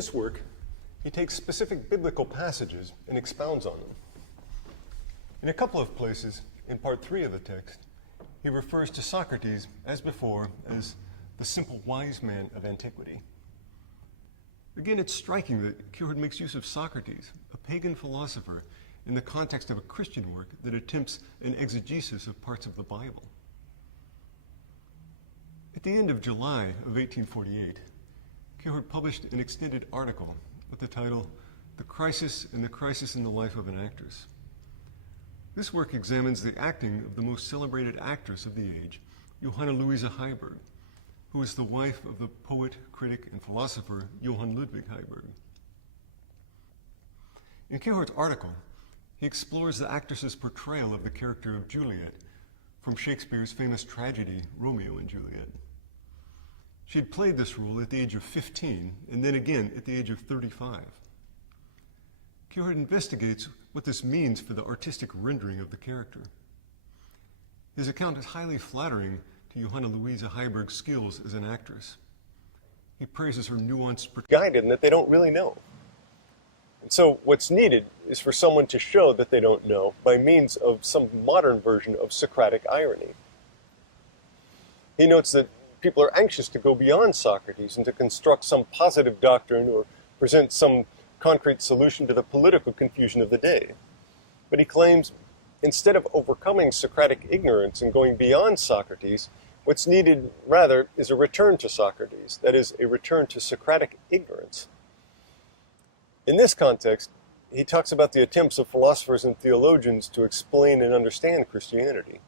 this work, he takes specific biblical passages and expounds on them. In a couple of places, in part 3 of the text, he refers to Socrates, as before, as the simple wise man of antiquity. Again, it's striking that Kierkegaard makes use of Socrates, a pagan philosopher, in the context of a Christian work that attempts an exegesis of parts of the Bible. At the end of July of 1848, Kierkegaard published an extended article with the title, The Crisis and the Crisis in the Life of an Actress. This work examines the acting of the most celebrated actress of the age, Johanna Luisa Heiberg, who is the wife of the poet, critic, and philosopher Johann Ludwig Heiberg. In Kierkegaard's article, he explores the actress's portrayal of the character of Juliet from Shakespeare's famous tragedy, Romeo and Juliet. She had played this role at the age of 15, and then again at the age of 35. Kierkegaard investigates what this means for the artistic rendering of the character. His account is highly flattering to Johanna Luisa Heiberg's skills as an actress. He praises her nuanced guided and that they don't really know. And so what's needed is for someone to show that they don't know by means of some modern version of Socratic irony. He notes that people are anxious to go beyond Socrates and to construct some positive doctrine or present some concrete solution to the political confusion of the day. But he claims, instead of overcoming Socratic ignorance and going beyond Socrates, what's needed rather is a return to Socrates, that is, a return to Socratic ignorance. In this context, he talks about the attempts of philosophers and theologians to explain and understand Christianity.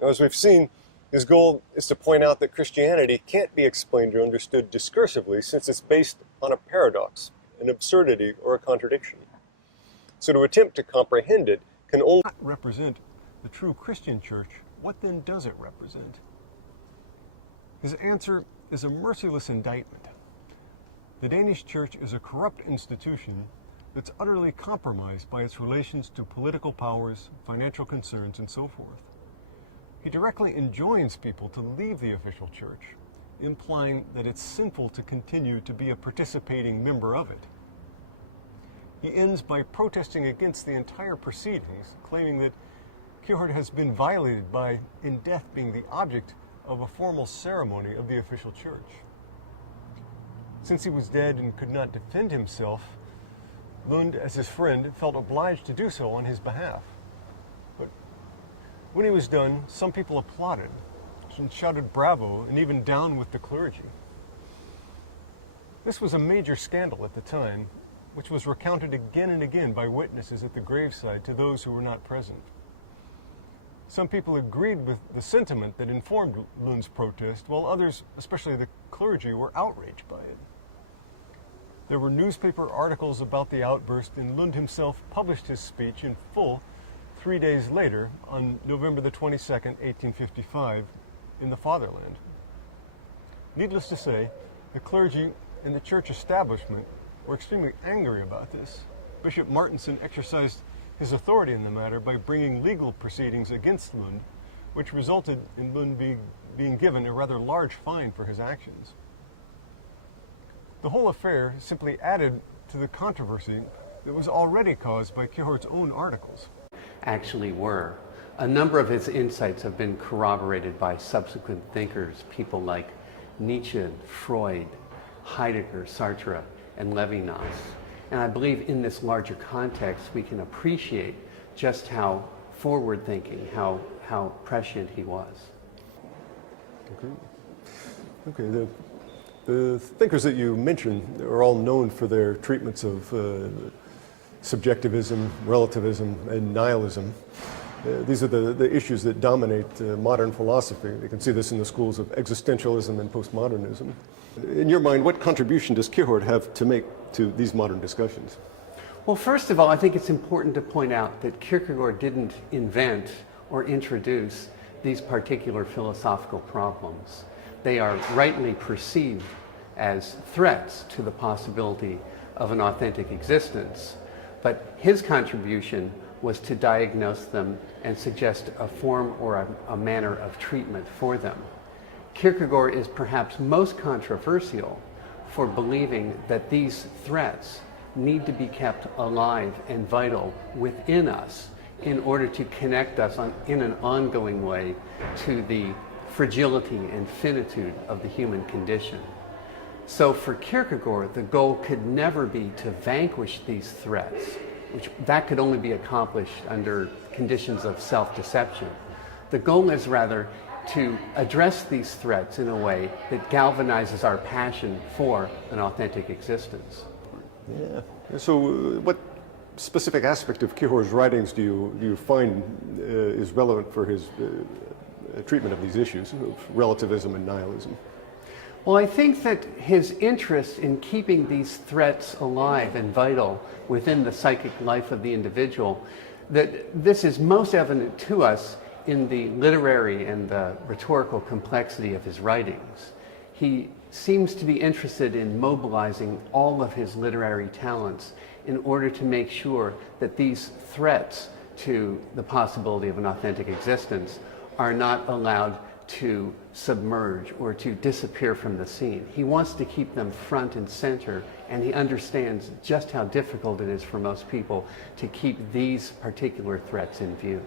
Now, as we've seen, his goal is to point out that Christianity can't be explained or understood discursively since it's based on a paradox, an absurdity, or a contradiction. So to attempt to comprehend it can only represent the true Christian church. What then does it represent? His answer is a merciless indictment. The Danish church is a corrupt institution that's utterly compromised by its relations to political powers, financial concerns, and so forth. He directly enjoins people to leave the official church, implying that it's sinful to continue to be a participating member of it. He ends by protesting against the entire proceedings, claiming that Kierkegaard has been violated by, in death, being the object of a formal ceremony of the official church. Since he was dead and could not defend himself, Lund, as his friend, felt obliged to do so on his behalf. But when he was done, some people applauded and shouted bravo and even down with the clergy. This was a major scandal at the time, which was recounted again and again by witnesses at the graveside to those who were not present. Some people agreed with the sentiment that informed Lund's protest, while others, especially the clergy, were outraged by it. There were newspaper articles about the outburst, and Lund himself published his speech in full 3 days later, on November the 22nd, 1855, in the Fatherland. Needless to say, the clergy and the church establishment were extremely angry about this. Bishop Martinson exercised his authority in the matter by bringing legal proceedings against Lund, which resulted in Lund being given a rather large fine for his actions. The whole affair simply added to the controversy that was already caused by Kierkegaard's own articles. Actually were. A number of his insights have been corroborated by subsequent thinkers, people like Nietzsche, Freud, Heidegger, Sartre, and Levinas. And I believe in this larger context we can appreciate just how forward-thinking, how prescient he was. Okay. The thinkers that you mentioned are all known for their treatments of subjectivism, relativism, and nihilism. These are the issues that dominate modern philosophy. You can see this in the schools of existentialism and postmodernism. In your mind, what contribution does Kierkegaard have to make to these modern discussions? Well, first of all, I think it's important to point out that Kierkegaard didn't invent or introduce these particular philosophical problems. They are rightly perceived as threats to the possibility of an authentic existence, but his contribution was to diagnose them and suggest a form or a manner of treatment for them. Kierkegaard is perhaps most controversial for believing that these threats need to be kept alive and vital within us in order to connect us in an ongoing way to the fragility and finitude of the human condition. So for Kierkegaard, the goal could never be to vanquish these threats, which that could only be accomplished under conditions of self-deception. The goal is rather to address these threats in a way that galvanizes our passion for an authentic existence. Yeah. So what specific aspect of Kierkegaard's writings do you find is relevant for his treatment of these issues of relativism and nihilism? Well, I think that his interest in keeping these threats alive and vital within the psychic life of the individual, that this is most evident to us in the literary and the rhetorical complexity of his writings. He seems to be interested in mobilizing all of his literary talents in order to make sure that these threats to the possibility of an authentic existence are not allowed to submerge or to disappear from the scene. He wants to keep them front and center, and he understands just how difficult it is for most people to keep these particular threats in view.